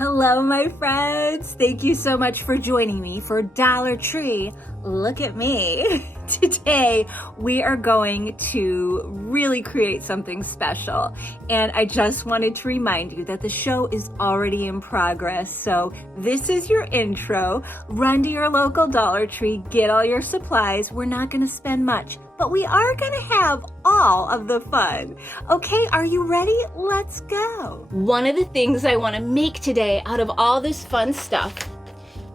Hello, my friends. Thank you so much for joining me for Dollar Tree. Look at me. Today, we are going to really create something special. And I just wanted to remind you that the show is already in progress. So this is your intro. Run to your local Dollar Tree, get all your supplies. We're not going to spend much, but we are going to have all of the fun. Okay, are you ready? Let's go. One of the things I want to make today out of all this fun stuff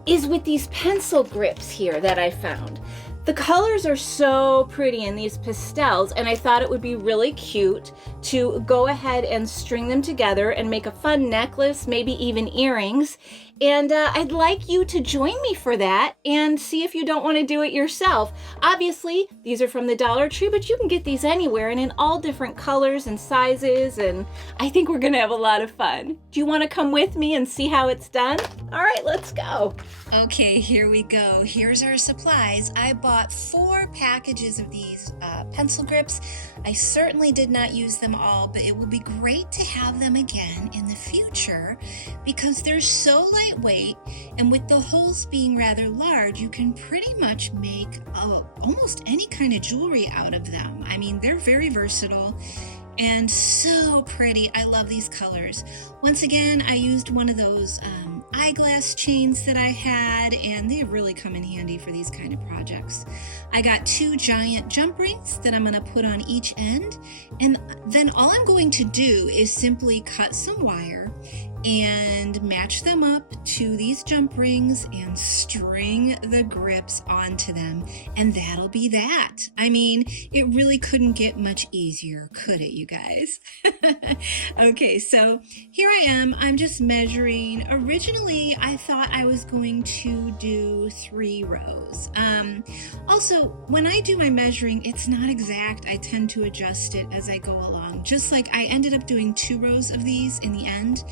is with these pencil grips here that I found. The colors are so pretty in these pastels, and I thought it would be really cute to go ahead and string them together and make a fun necklace, maybe even earrings. And I'd like you to join me for that and see if you don't want to do it yourself. Obviously, these are from the Dollar Tree, but you can get these anywhere and in all different colors and sizes, and I think we're going to have a lot of fun. Do you want to come with me and see how it's done? All right, let's go. Okay, here we go. Here's our supplies. I bought 4 packages of these pencil grips. I certainly did not use them all, but it will be great to have them again in the future because they're so lightweight, and with the holes being rather large, you can pretty much make almost any kind of jewelry out of them. I mean, they're very versatile and so pretty. I love these colors. Once again, I used one of those eyeglass chains that I had, and they really come in handy for these kind of projects. I got 2 giant jump rings that I'm going to put on each end, and then all I'm going to do is simply cut some wire and match them up to these jump rings and string the grips onto them, and that'll be that. I mean, it really couldn't get much easier, could it, you guys? Okay, so here I am. I'm just measuring. Originally, I thought I was going to do 3 rows. Also, when I do my measuring, it's not exact. I tend to adjust it as I go along. Just like I ended up doing 2 rows of these in the end.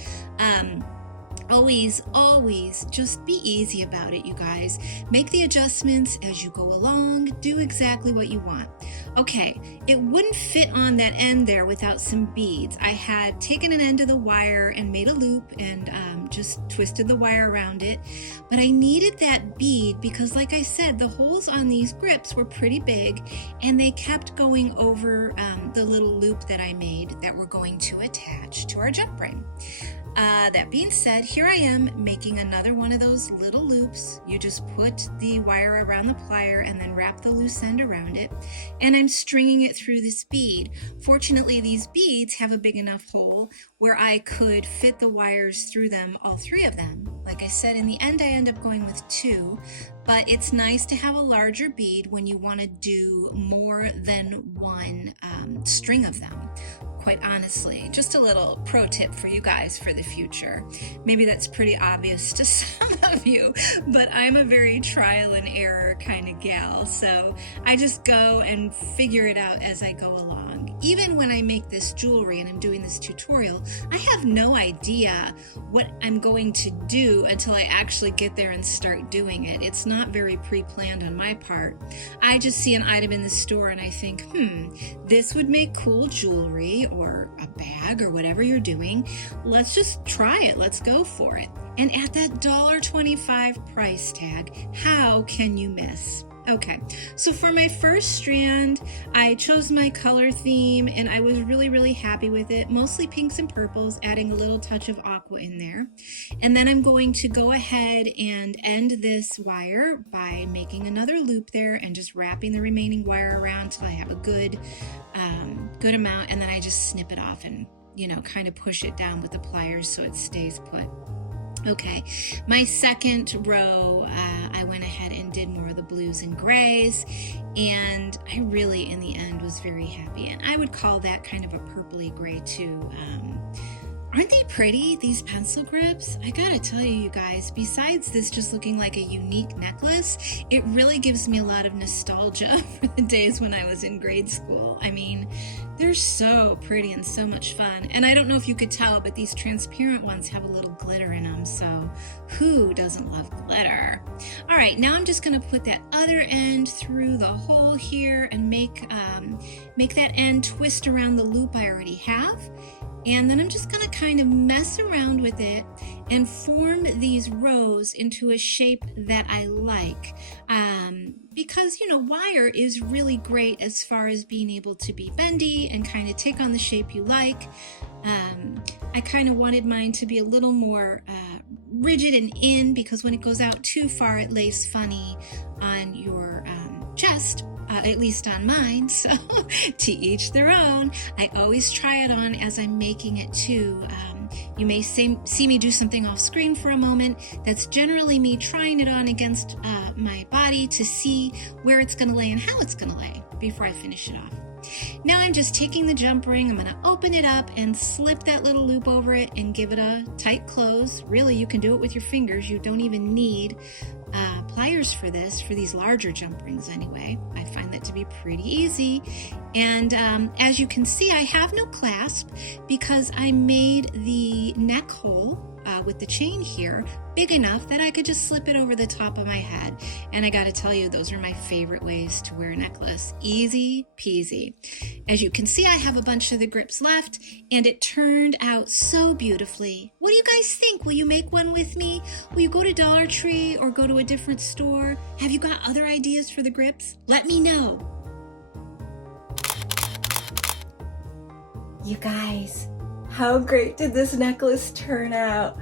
Always just be easy about it, you guys. Make the adjustments as you go along. Do exactly what you want. Okay, it wouldn't fit on that end there without some beads. I had taken an end of the wire and made a loop and just twisted the wire around it. But I needed that bead because, like I said, the holes on these grips were pretty big and they kept going over the little loop that I made that we're going to attach to our jump ring. That being said, here I am making another one of those little loops. You just put the wire around the plier and then wrap the loose end around it. And I'm stringing it through this bead. Fortunately, these beads have a big enough hole where I could fit the wires through them, all 3 of them. Like I said, in the end, I end up going with 2. But it's nice to have a larger bead when you want to do more than one string of them. Quite honestly, just a little pro tip for you guys for the future. Maybe that's pretty obvious to some of you, but I'm a very trial and error kind of gal, so I just go and figure it out as I go along. Even when I make this jewelry and I'm doing this tutorial, I have no idea what I'm going to do until I actually get there and start doing it. It's not very pre-planned on my part. I just see an item in the store and I think, this would make cool jewelry or a bag or whatever you're doing. Let's just try it. Let's go for it. And at that $1.25 price tag, how can you miss? Okay, so for my first strand, I chose my color theme and I was really happy with it. Mostly pinks and purples, adding a little touch of aqua in there. And then I'm going to go ahead and end this wire by making another loop there and just wrapping the remaining wire around till I have a good amount, and then I just snip it off and, kind of push it down with the pliers so it stays put. Okay, my second row, I went ahead and did more of the blues and grays, and I really, in the end, was very happy. And I would call that kind of a purpley gray too. Aren't they pretty, these pencil grips? I gotta tell you, you guys, besides this just looking like a unique necklace, it really gives me a lot of nostalgia for the days when I was in grade school. I mean, they're so pretty and so much fun. And I don't know if you could tell, but these transparent ones have a little glitter in them, so who doesn't love glitter? All right, now I'm just gonna put that other end through the hole here and make that end twist around the loop I already have. And then I'm just gonna kind of mess around with it and form these rows into a shape that I like. Because, you know, wire is really great as far as being able to be bendy and kind of take on the shape you like. I kind of wanted mine to be a little more rigid and in, because when it goes out too far, it lays funny on your chest. At least on mine, so to each their own. I always try it on as I'm making it too. You may see me do something off screen for a moment. That's generally me trying it on against my body to see where it's going to lay and how it's going to lay before I finish it off. Now I'm just taking the jump ring, I'm going to open it up and slip that little loop over it and give it a tight close. Really, you can do it with your fingers. You don't even need pliers for this, for these larger jump rings anyway. I find that to be pretty easy. And as you can see, I have no clasp because I made the neck hole with the chain here big enough that I could just slip it over the top of my head. And I gotta tell you, those are my favorite ways to wear a necklace. Easy peasy. As you can see, I have a bunch of the grips left and it turned out so beautifully. What do you guys think? Will you make one with me? Will you go to Dollar Tree or go to a different store? Have you got other ideas for the grips? Let me know. You guys, how great did this necklace turn out?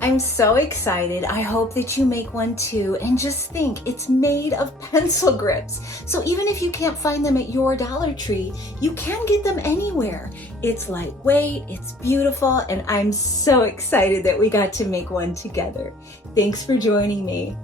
I'm so excited. I hope that you make one too. And just think, it's made of pencil grips. So even if you can't find them at your Dollar Tree, you can get them anywhere. It's lightweight, it's beautiful, and I'm so excited that we got to make one together. Thanks for joining me.